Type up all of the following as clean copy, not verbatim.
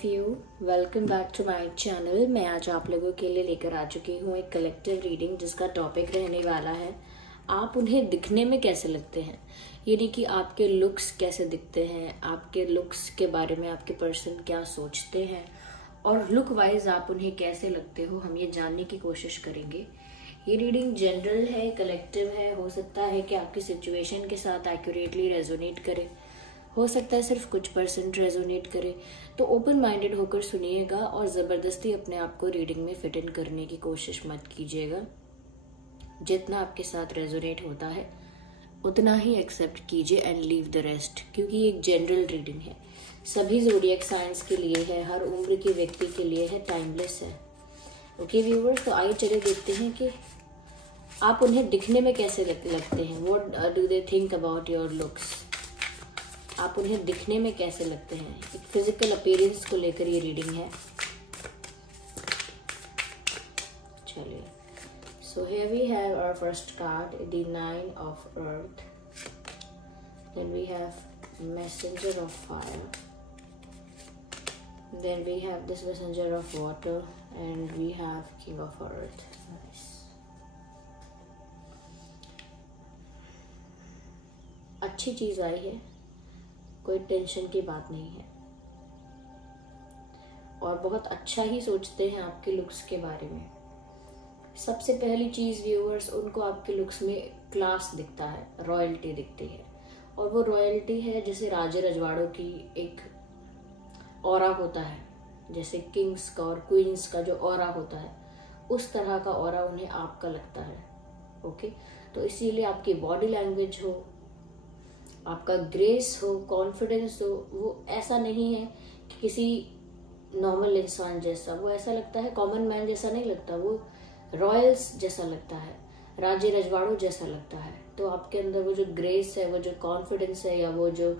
Of you, welcome back to my channel. मैं आज आप लोगों के लिए लेकर आ चुकी हूँ एक कलेक्टिव रीडिंग जिसका टॉपिक रहने वाला है आप उन्हें दिखने में कैसे लगते हैं। यानी कि आपके लुक्स कैसे दिखते हैं, आपके लुक्स के बारे में आपके पर्सन क्या सोचते हैं और लुक वाइज आप उन्हें कैसे लगते हो, हम ये जानने की कोशिश करेंगे। ये रीडिंग जनरल है, कलेक्टिव है। हो सकता है कि आपकी सिचुएशन के साथ एक्यूरेटली रेजोनेट करे, हो सकता है सिर्फ कुछ % रेजोनेट करे। तो ओपन माइंडेड होकर सुनिएगा और जबरदस्ती अपने आप को रीडिंग में फिट इन करने की कोशिश मत कीजिएगा। जितना आपके साथ रेजोनेट होता है उतना ही एक्सेप्ट कीजिए एंड लीव द रेस्ट, क्योंकि ये एक जनरल रीडिंग है, सभी ज़ोडिएक साइंस के लिए है, हर उम्र के व्यक्ति के लिए है, टाइमलेस है। ओके व्यूअर्स, तो आइए चले देखते हैं कि आप उन्हें दिखने में कैसे लगते हैं। What do they think about your looks, आप उन्हें दिखने में कैसे लगते हैं। एक फिजिकल अपीयरेंस को लेकर ये रीडिंग है। चलिए, so here we have our first card, the 9 of earth, then we have messenger of fire, then we have this messenger of water and we have king of earth. अच्छी चीज आई है, कोई tension की बात नहीं है और बहुत अच्छा ही सोचते हैं आपके लुक्स के बारे में। सबसे पहली चीज व्यूअर्स, उनको आपके लुक्स में क्लास दिखता है, रॉयल्टी दिखती है, और वो रॉयल्टी है जैसे राजे रजवाड़ों की एक ऑरा होता है, जैसे किंग्स का और क्वींस का जो ऑरा होता है, उस तरह का ऑरा उन्हें आपका लगता है। ओके, तो इसीलिए आपकी बॉडी लैंग्वेज हो, आपका ग्रेस हो, कॉन्फिडेंस हो, वो ऐसा नहीं है कि किसी नॉर्मल इंसान जैसा, वो ऐसा लगता है कॉमन मैन जैसा नहीं लगता, वो रॉयल्स जैसा लगता है, राजे रजवाड़ों जैसा लगता है। तो आपके अंदर वो जो ग्रेस है, वो जो कॉन्फिडेंस है, या वो जो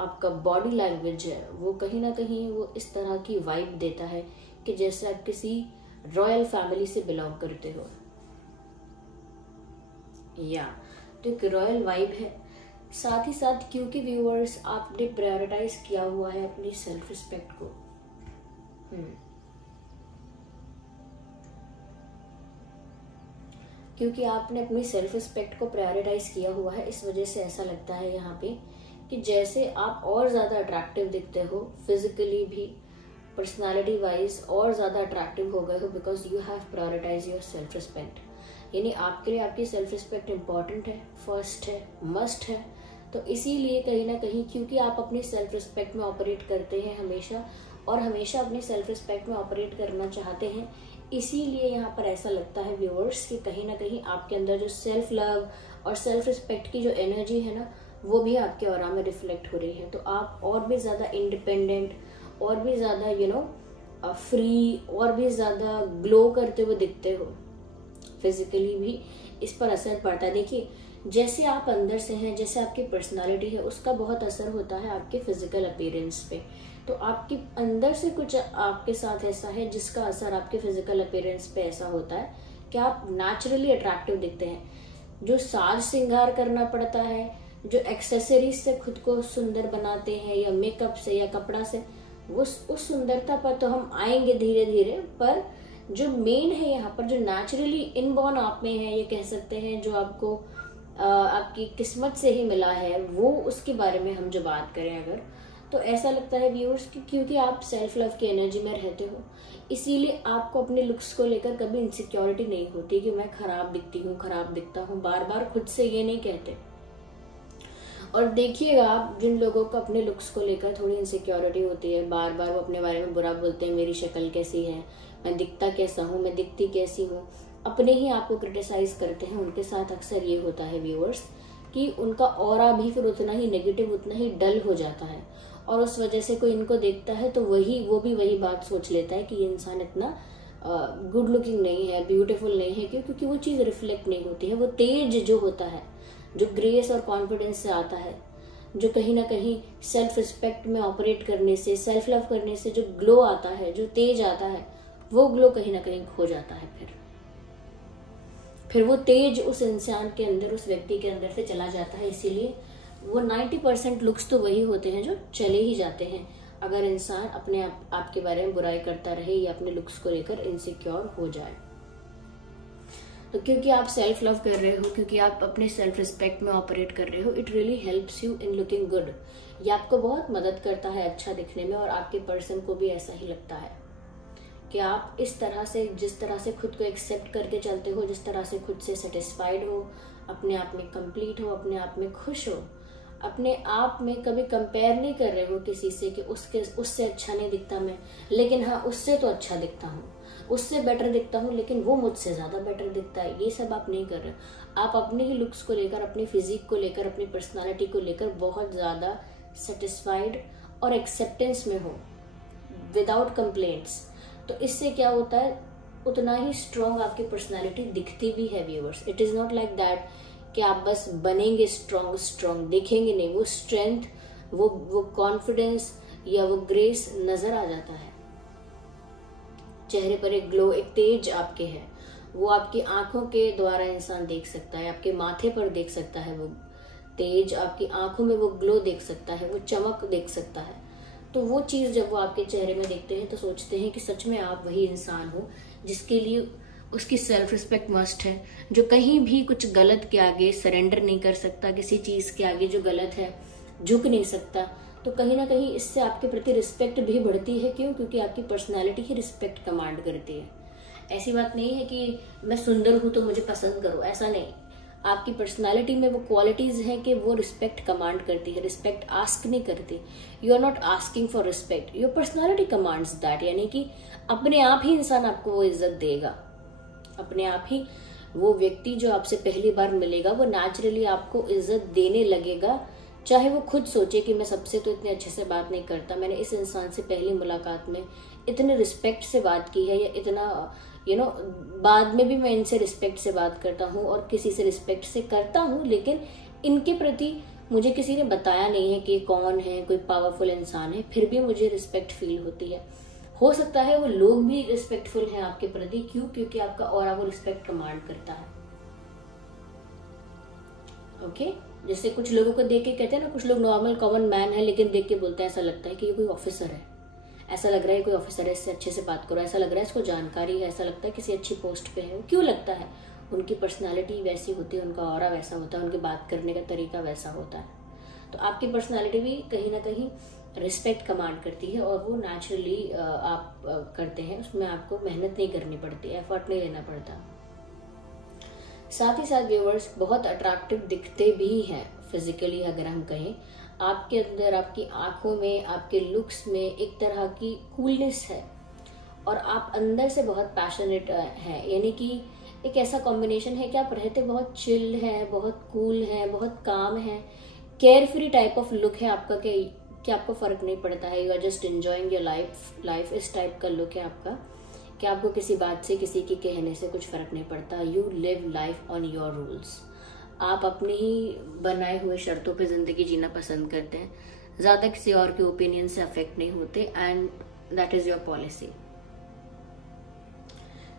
आपका बॉडी लैंग्वेज है, वो कहीं ना कहीं वो इस तरह की वाइब देता है कि जैसे आप किसी रॉयल फैमिली से बिलोंग करते हो, या तो एक रॉयल वाइब है। साथ ही साथ क्योंकि व्यूअर्स आपने प्रायोरिटाइज किया हुआ है अपनी सेल्फ रिस्पेक्ट को, क्योंकि आपने अपनी सेल्फ रिस्पेक्ट को प्रायोरिटाइज किया हुआ है, इस वजह से ऐसा लगता है यहाँ पे कि जैसे आप और ज्यादा अट्रैक्टिव दिखते हो, फिजिकली भी, पर्सनालिटी वाइज और ज्यादा अट्रैक्टिव हो गए हो, because you have prioritise your self respect. यानी आपके लिए आपकी सेल्फ रिस्पेक्ट इंपॉर्टेंट है, फर्स्ट है, मस्ट है। तो इसीलिए कहीं ना कहीं क्योंकि आप अपनी सेल्फ रिस्पेक्ट में ऑपरेट करते हैं हमेशा, और हमेशा अपनी सेल्फ रिस्पेक्ट में ऑपरेट करना चाहते हैं, इसीलिए यहाँ पर ऐसा लगता है व्यूअर्स कि कहीं ना कहीं आपके अंदर जो सेल्फ लव और सेल्फ रिस्पेक्ट की जो एनर्जी है ना, वो भी आपके ऑरा में रिफ्लेक्ट हो रही है। तो आप और भी ज्यादा इंडिपेंडेंट, और भी ज्यादा फ्री, और भी ज्यादा ग्लो करते हुए दिखते हो। फिजिकली भी इस पर असर पड़ता है। देखिए, जैसे आप अंदर से हैं, जैसे आपकी पर्सनालिटी है, उसका बहुत असर होता है आपके फिजिकल अपीयरेंस पे। तो आपके अंदर से कुछ आपके साथ ऐसा है जिसका असर आपके फिजिकल अपीयरेंस पे ऐसा होता है कि आप नेचुरली अट्रैक्टिव दिखते हैं। जो साज श्रृंगार करना पड़ता है, जो एक्सेसरीज से खुद को सुंदर बनाते हैं, या मेकअप से या कपड़ा से, वो उस सुंदरता पर तो हम आएंगे धीरे धीरे, पर जो मेन है यहाँ पर, जो नेचुरली इनबॉर्न आप में है, ये कह सकते हैं, जो आपको आपकी किस्मत से ही मिला है, वो उसके बारे में हम जो बात करें अगर, तो ऐसा लगता है व्यूअर्स कि क्योंकि आप सेल्फ लव की एनर्जी में रहते हो, इसीलिए आपको अपने लुक्स को लेकर कभी इनसिक्योरिटी नहीं होती कि मैं खराब दिखती हूँ, खराब दिखता हूँ, बार बार खुद से ये नहीं कहते। और देखिएगा, आप जिन लोगों को अपने लुक्स को लेकर थोड़ी इनसिक्योरिटी होती है, बार बार वो अपने बारे में बुरा बोलते हैं, मेरी शक्ल कैसी है, मैं दिखता कैसा हूँ, मैं दिखती कैसी हूँ, अपने ही आपको क्रिटिसाइज करते हैं, उनके साथ अक्सर ये होता है व्यूअर्स कि उनका ऑरा भी फिर उतना ही नेगेटिव, उतना ही डल हो जाता है, और उस वजह से कोई इनको देखता है तो वो भी वही बात सोच लेता है कि ये इंसान इतना गुड लुकिंग नहीं है, ब्यूटीफुल नहीं है। क्यों? क्योंकि वो चीज रिफ्लेक्ट नहीं होती है। वो तेज जो होता है, जो ग्रेस और कॉन्फिडेंस से आता है, जो कहीं ना कहीं सेल्फ रिस्पेक्ट में ऑपरेट करने से, सेल्फ लव करने से जो ग्लो आता है, जो तेज आता है, वो ग्लो कहीं ना कहीं खो जाता है। फिर वो तेज उस इंसान के अंदर, उस व्यक्ति के अंदर से चला जाता है। इसीलिए वो 90% लुक्स तो वही होते हैं जो चले ही जाते हैं। अगर इंसान अपने आपके बारे में बुराई करता रहे या अपने लुक्स को लेकर इनसिक्योर हो जाए। तो क्योंकि आप सेल्फ लव कर रहे हो, क्योंकि आप अपने सेल्फ रिस्पेक्ट में ऑपरेट कर रहे हो, it really helps you in looking good. ये आपको बहुत मदद करता है अच्छा दिखने में, और आपके पर्सन को भी ऐसा ही लगता है कि आप इस तरह से, जिस तरह से खुद को एक्सेप्ट करके चलते हो, जिस तरह से खुद से सेटिस्फाइड हो, अपने आप में कंप्लीट हो, अपने आप में खुश हो, अपने आप में कभी कंपेयर नहीं कर रहे हो किसी से कि उससे अच्छा नहीं दिखता मैं, लेकिन हाँ उससे तो अच्छा दिखता हूँ, उससे बेटर दिखता हूँ, लेकिन वो मुझसे ज्यादा बेटर दिखता है। ये सब आप नहीं कर रहे। आप अपने ही लुक्स को लेकर, अपने फिजिक को लेकर, अपनी पर्सनालिटी को लेकर बहुत ज्यादा सेटिस्फाइड और एक्सेप्टेंस में हो, विदाउट कंप्लेंट्स। तो इससे क्या होता है, उतना ही स्ट्रॉन्ग आपकी पर्सनालिटी दिखती भी है viewers. It is not like that कि आप बस बनेंगे स्ट्रॉन्ग दिखेंगे नहीं, वो स्ट्रेंथ, वो कॉन्फिडेंस या वो ग्रेस नजर आ जाता है। चेहरे पर एक ग्लो, एक तेज आपके है, वो आपकी आंखों के द्वारा इंसान देख सकता है, आपके माथे पर देख सकता है वो तेज, आपकी आंखों में वो ग्लो देख सकता है, वो चमक देख सकता है। तो वो चीज जब वो आपके चेहरे में देखते हैं तो सोचते हैं कि सच में आप वही इंसान हो जिसके लिए उसकी सेल्फ रिस्पेक्ट मस्ट है, जो कहीं भी कुछ गलत के आगे सरेंडर नहीं कर सकता, किसी चीज के आगे जो गलत है झुक नहीं सकता। तो कहीं ना कहीं इससे आपके प्रति रिस्पेक्ट भी बढ़ती है। क्यों? क्योंकि आपकी पर्सनालिटी ही रिस्पेक्ट कमांड करती है। ऐसी बात नहीं है कि मैं सुंदर हूं तो मुझे पसंद करो, ऐसा नहीं। आपकी पर्सनालिटी में वो क्वालिटीज हैं कि वो रिस्पेक्ट कमांड करती है, रिस्पेक्ट आस्क नहीं करती। You are not asking for respect, your personality commands that. यानी कि अपने आप ही इंसान आपको वो इज्जत देगा, अपने आप ही वो व्यक्ति जो आपसे पहली बार मिलेगा वो नेचुरली आपको इज्जत देने लगेगा, चाहे वो खुद सोचे कि मैं सबसे तो इतने अच्छे से बात नहीं करता, मैंने इस इंसान से पहली मुलाकात में इतने रिस्पेक्ट से बात की है, या इतना बाद में भी मैं इनसे रिस्पेक्ट से बात करता हूँ और किसी से रिस्पेक्ट से करता हूँ, लेकिन इनके प्रति मुझे किसी ने बताया नहीं है कि कौन है, कोई पावरफुल इंसान है, फिर भी मुझे रिस्पेक्ट फील होती है। हो सकता है वो लोग भी रिस्पेक्टफुल हैं आपके प्रति। क्यों? क्योंकि आपका ऑरा वो रिस्पेक्ट कमांड करता है। ओके जैसे कुछ लोगों को देख के कहते हैं ना, कुछ लोग नॉर्मल कॉमन मैन है, लेकिन देख के बोलते हैं, ऐसा लगता है कि ये कोई ऑफिसर है, ऐसा लग रहा है कोई ऑफिसर है, इससे अच्छे से बात करो, ऐसा लग रहा है इसको जानकारी है, ऐसा लगता है किसी अच्छी पोस्ट पे है। क्यों लगता है? उनकी पर्सनालिटी वैसी होती है, उनका ऑरा वैसा होता है, उनके बात करने का तरीका वैसा होता है। तो आपकी पर्सनालिटी भी कहीं ना कहीं रिस्पेक्ट कमांड करती है, और वो नेचुरली आप करते हैं, उसमें आपको मेहनत नहीं करनी पड़ती, एफर्ट नहीं लेना पड़ता। साथ ही साथ व्यूअर्स बहुत अट्रैक्टिव दिखते भी हैं फिजिकली। अगर हम कहें, आपके अंदर, आपकी आंखों में, आपके लुक्स में एक तरह की कूलनेस है, और आप अंदर से बहुत पैशनेट हैं। यानी कि एक ऐसा कॉम्बिनेशन है कि आप रहते बहुत चिल हैं, बहुत कूल हैं, बहुत काम हैं, care free type of look है आपका, कि आपको फर्क नहीं पड़ता है, you are just enjoying your life. इस टाइप का लुक है आपका कि आपको किसी बात से, किसी के कहने से कुछ फर्क नहीं पड़ता। You live life on your rules. आप अपने ही बनाए हुए शर्तों पे जिंदगी जीना पसंद करते हैं, ज्यादा किसी और के ओपिनियन से अफेक्ट नहीं होते, and that is your policy.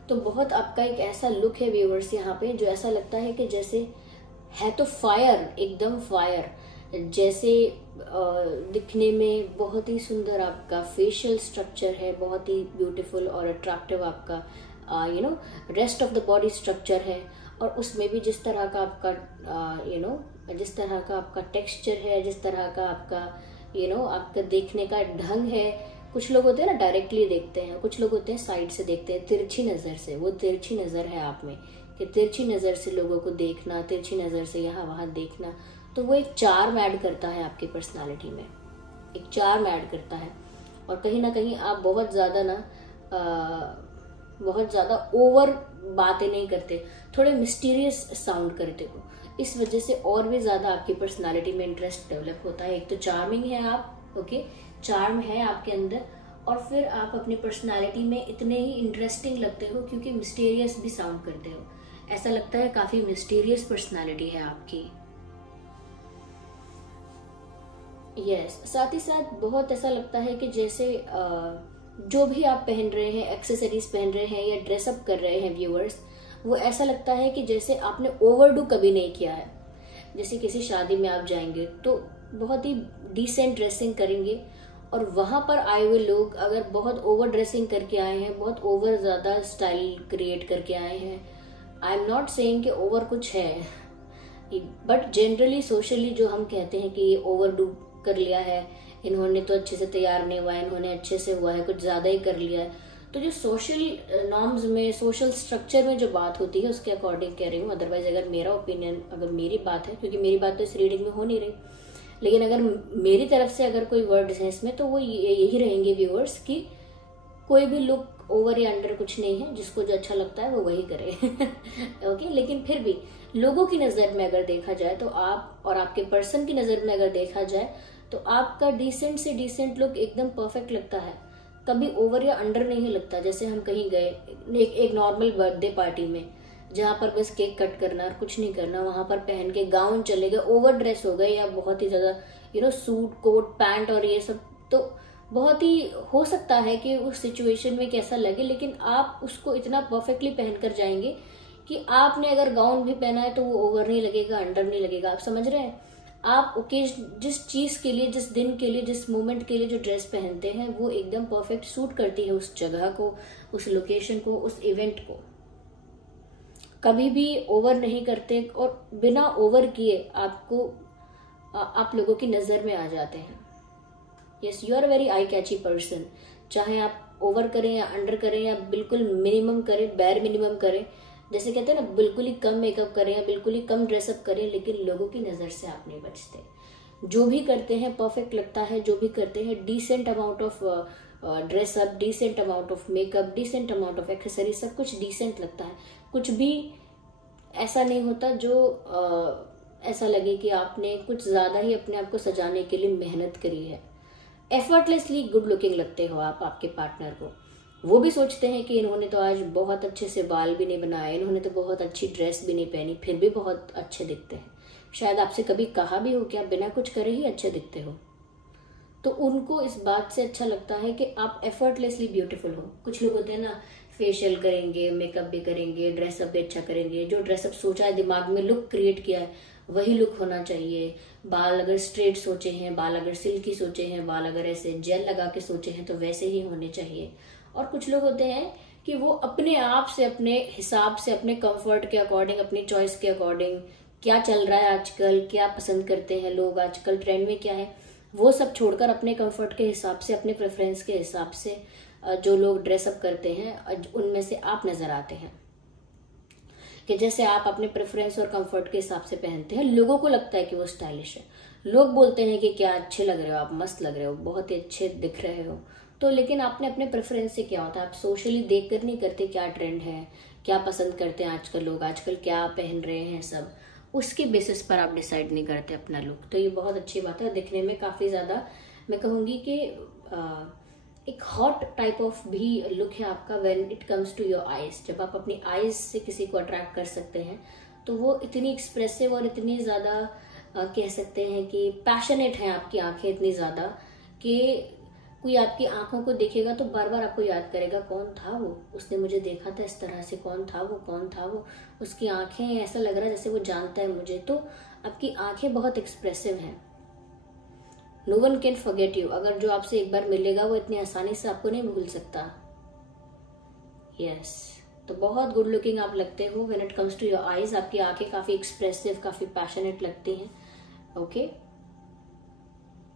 तो बहुत आपका एक ऐसा लुक है व्यूअर्स यहाँ पे, जो ऐसा लगता है कि जैसे है तो फायर, एकदम फायर जैसे। दिखने में बहुत ही सुंदर आपका फेशियल स्ट्रक्चर है, बहुत ही ब्यूटीफुल और अट्रैक्टिव आपका rest of the body structure है, और उसमें भी जिस तरह का आपका जिस तरह का आपका टेक्सचर है, जिस तरह का आपका आपका देखने का ढंग है। कुछ लोग होते हैं ना डायरेक्टली देखते हैं, कुछ लोग होते हैं साइड से देखते हैं, तिरछी नजर से। वो तिरछी नजर है आप में, कि तिरछी नजर से लोगों को देखना, तिरछी नजर से यहाँ वहां देखना। तो वो एक चार्म ऐड करता है आपकी पर्सनालिटी में, एक चार्म ऐड करता है। और कहीं ना कहीं आप बहुत ज्यादा ओवर बातें नहीं करते, थोड़े मिस्टीरियस साउंड करते हो। इस वजह से और भी ज्यादा आपकी पर्सनालिटी में इंटरेस्ट डेवलप होता है। एक तो चार्मिंग है आप, ओके, चार्म है आपके अंदर, और फिर आप अपनी पर्सनालिटी में इतने ही इंटरेस्टिंग लगते हो क्योंकि मिस्टीरियस भी साउंड करते हो। ऐसा लगता है काफी मिस्टीरियस पर्सनालिटी है आपकी। यस, साथ ही साथ बहुत ऐसा लगता है कि जैसे जो भी आप पहन रहे हैं, एक्सेसरीज पहन रहे हैं या ड्रेसअप कर रहे हैं व्यूअर्स, वो ऐसा लगता है कि जैसे आपने ओवरडू कभी नहीं किया है। जैसे किसी शादी में आप जाएंगे तो बहुत ही डिसेंट ड्रेसिंग करेंगे, और वहां पर आए हुए लोग अगर बहुत ओवर ड्रेसिंग करके आए हैं, बहुत ओवर ज्यादा स्टाइल क्रिएट करके आए हैं, आई एम नॉट सेइंग कि ओवर कुछ है, बट जनरली सोशली जो हम कहते हैं कि ये ओवर डू कर लिया है, इन्होंने तो अच्छे से तैयार नहीं हुआ है, इन्होंने अच्छे से हुआ है, कुछ ज्यादा ही कर लिया है। तो जो सोशल नॉर्म्स में, सोशल स्ट्रक्चर में जो बात होती है उसके अकॉर्डिंग कह रही हूँ। अदरवाइज अगर मेरा ओपिनियन, अगर मेरी बात है, क्योंकि मेरी बात तो इस रीडिंग में हो नहीं रही, लेकिन अगर मेरी तरफ से अगर कोई वर्ड्स हैं इसमें, तो वो यही रहेंगे व्यूअर्स कि कोई भी लुक ओवर या अंडर कुछ नहीं है, जिसको जो अच्छा लगता है वो वही करे। ओके, लेकिन फिर भी लोगों की नजर में अगर देखा जाए तो आप, और आपके पर्सन की नजर में अगर देखा जाए तो आपका डिसेंट से डिसेंट लुक एकदम परफेक्ट लगता है, कभी ओवर या अंडर नहीं लगता। जैसे हम कहीं गए एक नॉर्मल बर्थडे पार्टी में, जहां पर बस केक कट करना और कुछ नहीं करना, वहां पर पहन के गाउन चले गए, ओवर ड्रेस हो गए, या बहुत ही ज्यादा सूट कोट पैंट और ये सब, तो बहुत ही हो सकता है कि उस सिचुएशन में कैसा लगे, लेकिन आप उसको इतना परफेक्टली पहन कर जाएंगे कि आपने अगर गाउन भी पहना है तो वो ओवर नहीं लगेगा, अंडर नहीं लगेगा। आप समझ रहे हैं? आप जिस चीज के लिए, जिस दिन के लिए, जिस मोमेंट के लिए जो ड्रेस पहनते हैं वो एकदम परफेक्ट सूट करती है उस जगह को, उस लोकेशन को, उस इवेंट को। कभी भी ओवर नहीं करते, और बिना ओवर किए आप लोगों की नजर में आ जाते हैं। Yes, you are very eye catchy person. चाहे आप ओवर करें या अंडर करें या बिल्कुल मिनिमम करें, बैर मिनिमम करें, जैसे कहते हैं ना, बिल्कुल ही कम मेकअप करें या बिल्कुल ही कम ड्रेसअप करें, लेकिन लोगों की नजर से आप नहीं बचते। जो भी करते हैं परफेक्ट लगता है, जो भी करते हैं decent amount of dress up, decent amount of makeup, decent amount of accessory, सब कुछ डिसेंट लगता है। कुछ भी ऐसा नहीं होता जो ऐसा लगे कि आपने कुछ ज्यादा ही अपने आप को सजाने के लिए मेहनत करी है। एफर्टलेसली गुड लुकिंग लगते हो आप आपके पार्टनर को। वो भी सोचते हैं कि इन्होंने तो आज बहुत अच्छे से बाल भी नहीं बनाए, इन्होंने तो बहुत अच्छी ड्रेस भी नहीं पहनी, फिर भी बहुत अच्छे दिखते हैं। शायद आपसे कभी कहा भी हो कि आप बिना कुछ करे ही अच्छे दिखते हो, तो उनको इस बात से अच्छा लगता है कि आप एफर्टलेसली ब्यूटीफुल हो। कुछ लोग होते हैं ना, फेशियल करेंगे, मेकअप भी करेंगे, ड्रेसअप भी अच्छा करेंगे, जो ड्रेसअप सोचा है, दिमाग में लुक क्रिएट किया है, वही लुक होना चाहिए। बाल अगर स्ट्रेट सोचे हैं, बाल अगर सिल्की सोचे हैं, बाल अगर ऐसे जेल लगा के सोचे हैं, तो वैसे ही होने चाहिए। और कुछ लोग होते हैं कि वो अपने आप से, अपने हिसाब से, अपने कंफर्ट के अकॉर्डिंग, अपनी चॉइस के अकॉर्डिंग, क्या चल रहा है आजकल, क्या पसंद करते हैं लोग आजकल, ट्रेंड में क्या है, वो सब छोड़कर अपने कंफर्ट के हिसाब से, अपने प्रेफरेंस के हिसाब से जो लोग ड्रेसअप करते हैं, उनमें से आप नजर आते हैं। कि जैसे आप अपने प्रेफरेंस और कंफर्ट के हिसाब से पहनते हैं, लोगों को लगता है कि वो स्टाइलिश है, लोग बोलते हैं कि क्या अच्छे लग रहे हो आप, मस्त लग रहे हो, बहुत ही अच्छे दिख रहे हो। तो लेकिन आपने अपने प्रेफरेंस से क्या होता है, आप सोशली देखकर नहीं करते क्या ट्रेंड है, क्या पसंद करते हैं आजकल लोग, आजकल क्या पहन रहे हैं, सब उसके बेसिस पर आप डिसाइड नहीं करते अपना लुक। तो ये बहुत अच्छी बात है, दिखने में काफी ज्यादा, मैं कहूंगी कि एक हॉट टाइप ऑफ भी लुक है आपका when it comes to your eyes. जब आप अपनी आईज से किसी को अट्रैक्ट कर सकते हैं, तो वो इतनी एक्सप्रेसिव और इतनी ज्यादा कह सकते हैं कि पैशनेट है आपकी आंखें, इतनी ज्यादा कि कोई आपकी आंखों को देखेगा तो बार बार आपको याद करेगा, कौन था वो, उसने मुझे देखा था इस तरह से, कौन था वो, कौन था वो। उसकी आंखें, ऐसा लग रहा है जैसे वो जानता है मुझे। तो आपकी आंखें बहुत एक्सप्रेसिव हैं। No one can forget you. अगर जो आपसे एक बार मिलेगा वो इतनी आसानी से आपको नहीं भूल सकता। यस, तो बहुत गुड लुकिंग आप लगते हो when it comes to your eyes. आपकी आंखें काफी एक्सप्रेसिव, काफी पैशनेट लगती हैं। ओके,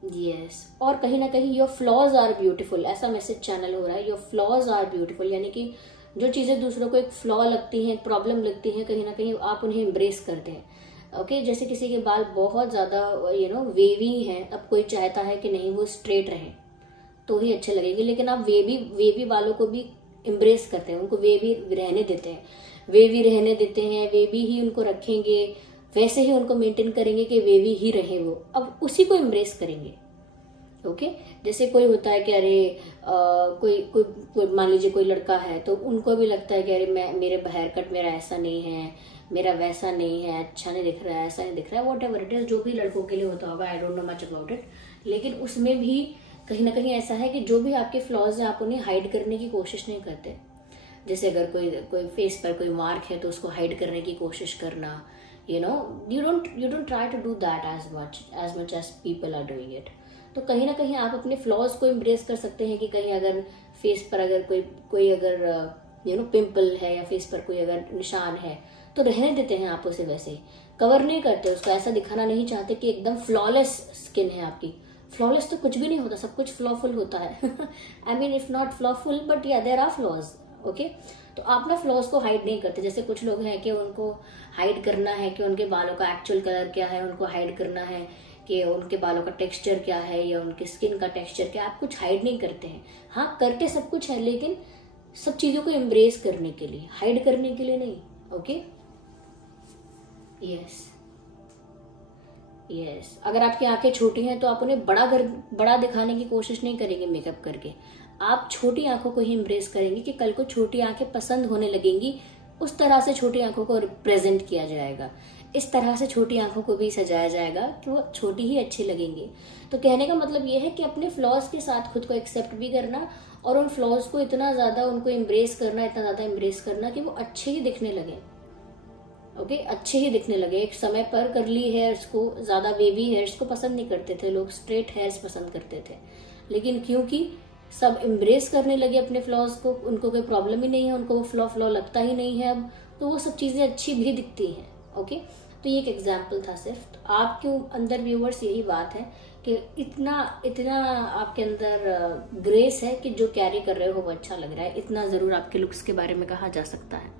यस, और कहीं ना कहीं योर फ्लॉज आर ब्यूटीफुल, ऐसा मैसेज चैनल हो रहा है। योर फ्लॉज आर ब्यूटीफुल, यानी कि जो चीजें दूसरों को एक फ्लॉ लगती हैं, प्रॉब्लम लगती हैं, कहीं ना कहीं आप उन्हें एम्ब्रेस करते हैं। ओके, जैसे किसी के बाल बहुत ज्यादा वेवी हैं, अब कोई चाहता है कि नहीं वो स्ट्रेट रहे तो ही अच्छे लगेंगे, लेकिन आप वेवी बालों को भी एम्ब्रेस करते हैं, उनको वेवी रहने देते हैं, वेवी रहने देते हैं, वेवी ही उनको रखेंगे, वैसे ही उनको मेंटेन करेंगे कि वेवी ही रहे वो, अब उसी को एम्ब्रेस करेंगे। ओके, जैसे कोई होता है कि अरे कोई मान लीजिए कोई लड़का है, तो उनको भी लगता है कि अरे मेरे हेयर कट मेरा ऐसा नहीं है, मेरा वैसा नहीं है, अच्छा नहीं दिख रहा है, ऐसा नहीं दिख रहा है, वॉट एवर इट इज, जो भी लड़कों के लिए होता होगा, I don't know much about it. लेकिन उसमें भी कहीं ना कहीं ऐसा है कि जो भी आपके फ्लॉज है आप उन्हें हाइड करने की कोशिश नहीं करते। जैसे अगर कोई फेस पर कोई मार्क है तो उसको हाइड करने की कोशिश करना, you don't try to do that as much as people are doing it. तो कहीं ना कहीं आप अपने फ्लॉज को एम्ब्रेस कर सकते हैं कि कहीं अगर फेस पर अगर कोई अगर पिंपल है या फेस पर कोई अगर निशान है तो रहने देते हैं आप उसे, वैसे कवर नहीं करते उसको, ऐसा दिखाना नहीं चाहते कि एकदम फ्लॉलेस स्किन है आपकी। फ्लॉलेस तो कुछ भी नहीं होता, सब कुछ फ्लॉफुल होता है। I mean if not flawful but yeah there are flaws. Okay, तो आप ना फ्लॉज को हाइड नहीं करते। जैसे कुछ लोग हैं कि उनको हाइड करना है कि उनके बालों का एक्चुअल कलर क्या है, उनको हाइड करना है कि उनके बालों का टेक्सचर क्या है या उनकी स्किन का टेक्सचर क्या है। आप कुछ हाइड नहीं करते हैं। हाँ, करते सब कुछ है, लेकिन सब चीजों को एम्ब्रेस करने के लिए, हाइड करने के लिए नहीं। Okay, yes. अगर आपकी आंखें छोटी हैं तो आप उन्हें बड़ा दिखाने की कोशिश नहीं करेंगे मेकअप करके। आप छोटी आंखों को ही एम्ब्रेस करेंगे कि कल को छोटी आंखें पसंद होने लगेंगी, उस तरह से छोटी आंखों को रिप्रेजेंट किया जाएगा, इस तरह से छोटी आंखों को भी सजाया जाएगा कि वो छोटी ही अच्छी लगेंगी। तो कहने का मतलब ये है कि अपने फ्लॉज के साथ खुद को एक्सेप्ट भी करना और उन फ्लॉज को इतना ज्यादा उनको एम्ब्रेस करना, इतना ज्यादा एम्ब्रेस करना कि वो अच्छे ही दिखने लगे। ओके, अच्छे ही दिखने लगे। एक समय पर कर्ली हेयर्स को, ज्यादा वेवी हेयर्स को पसंद नहीं करते थे लोग, स्ट्रेट हेयर्स पसंद करते थे। लेकिन क्योंकि सब एम्ब्रेस करने लगे अपने फ्लॉज को, उनको कोई प्रॉब्लम ही नहीं है, उनको वो फ्लॉ लगता ही नहीं है अब, तो वो सब चीजें अच्छी भी दिखती हैं। ओके, तो ये एक एग्जाम्पल था सिर्फ। तो आपके अंदर व्यूअर्स यही बात है कि इतना आपके अंदर ग्रेस है कि जो कैरी कर रहे हो वो अच्छा लग रहा है, इतना जरूर आपके लुक्स के बारे में कहा जा सकता है।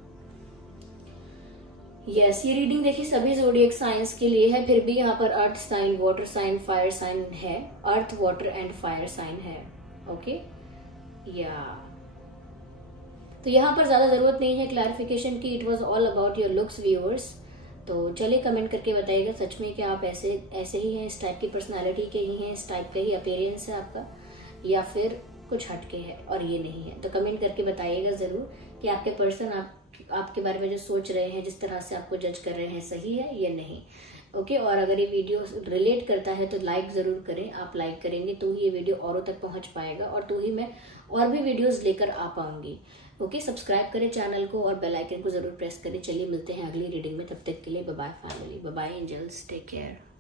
यस, ये रीडिंग देखिए सभी ज़ोडिएक साइंस के लिए है। फिर भी यहाँ पर earth sign, water sign, fire sign है। Earth, water and fire sign है। ओके, या तो यहाँ पर ज्यादा जरूरत नहीं है क्लैरिफिकेशन की। It was all about your looks viewers. तो चलिए कमेंट करके बताइएगा सच में कि आप ऐसे ही हैं, इस टाइप की पर्सनालिटी के ही हैं, इस टाइप का ही अपीयरेंस है आपका, या फिर कुछ हटके है और ये नहीं है। तो कमेंट करके बताइएगा जरूर कि आपके पर्सन आपके बारे में जो सोच रहे हैं, जिस तरह से आपको जज कर रहे हैं, सही है या नहीं। ओके, और अगर ये वीडियो रिलेट करता है तो लाइक जरूर करें। आप लाइक करेंगे तो ही ये वीडियो औरों तक पहुंच पाएगा और तो ही मैं और भी वीडियोस लेकर आ पाऊंगी। ओके, सब्सक्राइब करें चैनल को और बेल आइकन को जरूर प्रेस करें। चलिए मिलते हैं अगली रीडिंग में, तब तक के लिए bye bye family, bye bye angels, take care.